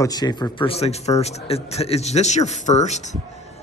Coach Schaefer, first things first. Is this your first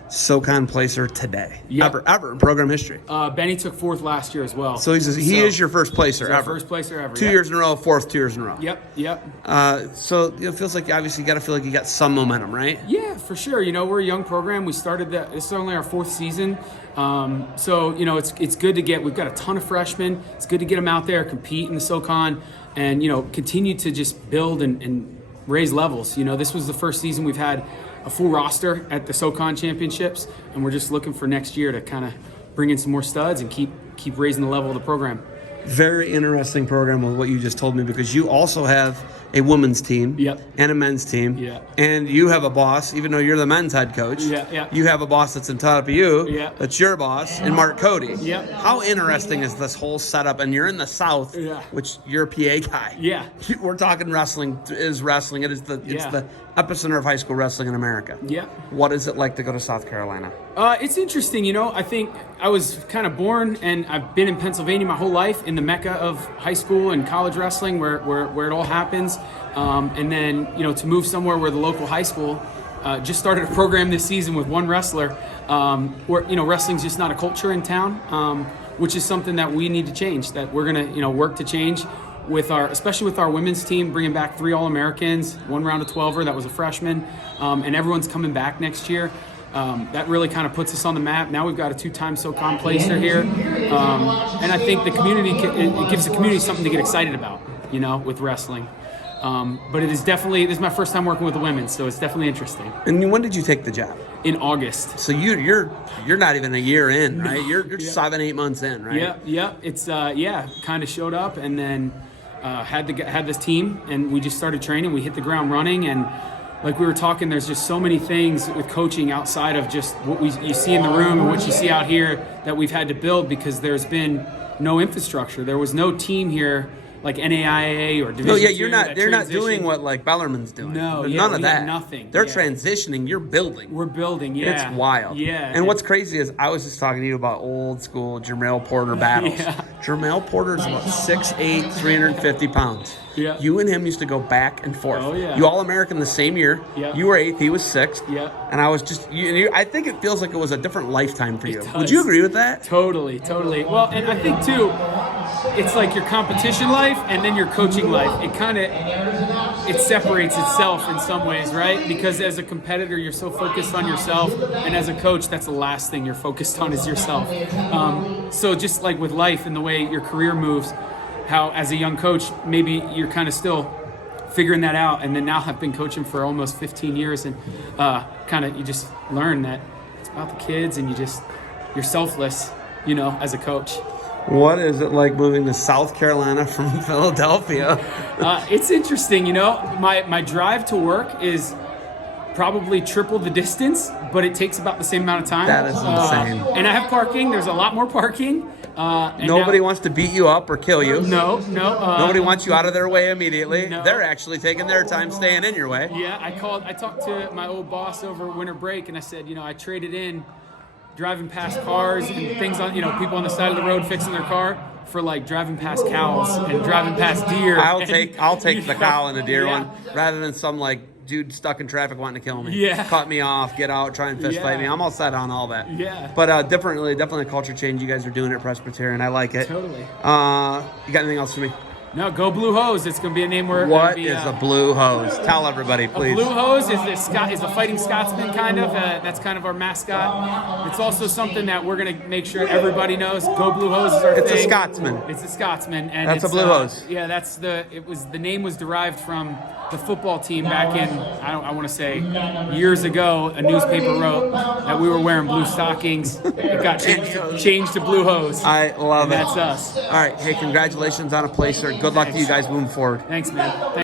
SoCon placer today? Yep. Ever in program history? Benny took fourth last year as well. So he is your first placer ever. First placer ever. 2 years in a row, fourth 2 years in a row. Yep. So it feels like you obviously got to feel like you got some momentum, right? Yeah, for sure. We're a young program. We started this is only our fourth season. So it's good to get. We've got a ton of freshmen. It's good to get them out there, compete in the SoCon, and continue to just build and raise levels. This was the first season we've had a full roster at the SoCon championships, and we're just looking for next year to kind of bring in some more studs and keep raising the level of the program. Very interesting program with what you just told me, because you also have a women's team and a men's team. And you have a boss, even though you're the men's head coach. You have a boss that's in top of you. That's your boss, and Mark Cody. How interesting is this whole setup? And you're in the South, which you're a PA guy. We're talking wrestling is wrestling. It's the epicenter of high school wrestling in America. What is it like to go to South Carolina? It's interesting. I think I was kind of born, and I've been in Pennsylvania my whole life, in the mecca of high school and college wrestling, where it all happens. And then, to move somewhere where the local high school just started a program this season with one wrestler, where, wrestling's just not a culture in town, which is something that we need to change, that we're going to, work to change especially with our women's team, bringing back 3 All-Americans, 1 round of 12er that was a freshman, and everyone's coming back next year. That really kind of puts us on the map. Now we've got a 2-time SoCon placer here. And I think the community, it gives the community something to get excited about, with wrestling. But it is definitely, this is my first time working with the women, so it's definitely interesting. And when did you take the job? In August. So you're not even a year in, right? You're 7-8 months in, right? It's kind of showed up, and then had this team, and we just started training. We hit the ground running, and like we were talking, there's just so many things with coaching outside of just what you see in the room and what you see out here that we've had to build, because there's been no infrastructure. There was no team here like NAIA or Division II. They're not doing what like Bellarmine's doing. No, none of that. Nothing. They're transitioning. You're building. We're building. It's wild. And what's crazy is I was just talking to you about old school Jermale Porter battles. Jermale Porter's about 6'8", 350 pounds. You and him used to go back and forth. You All-American the same year. You were 8th, he was 6th. And I was just, I think it feels like it was a different lifetime for you. Would you agree with that? Totally. Well, and I think too, it's like your competition life and then your coaching life. It separates itself in some ways, right? Because as a competitor, you're so focused on yourself, and as a coach, that's the last thing you're focused on is yourself. So just like with life and the way your career moves, how as a young coach, maybe you're kind of still figuring that out, and then now I've been coaching for almost 15 years, and you just learn that it's about the kids, and you're selfless, as a coach. What is it like moving to South Carolina from Philadelphia? It's interesting, my drive to work is probably triple the distance, but it takes about the same amount of time. That is insane. And I have parking. There's a lot more parking. Nobody wants to beat you up or kill you. No. Nobody wants you out of their way immediately. No. They're actually taking their time staying in your way. Yeah, I talked to my old boss over winter break, and I said, I traded in driving past cars and things on, people on the side of the road fixing their car for like driving past cows and driving past deer. I'll take the cow and the deer one rather than some like dude stuck in traffic wanting to kill me. Cut me off, get out, try and fist fight me. I'm all set on all that. But definitely a culture change you guys are doing at Presbyterian. I like it. Totally. You got anything else for me? No, go Blue Hose. It's going to be a name where... What is a Blue Hose? Tell everybody, please. A Blue Hose is a fighting Scotsman, kind of. That's kind of our mascot. It's also something that we're going to make sure everybody knows. Go Blue Hose is our thing. It's a Scotsman. It's a Scotsman. And that's a Blue Hose. The name was derived from the football team back in, I want to say, years ago. A newspaper wrote that we were wearing blue stockings. It got changed to Blue Hose. I love it. That's us. All right. Hey, congratulations on a placer. Good luck to you guys moving forward. Thanks, man.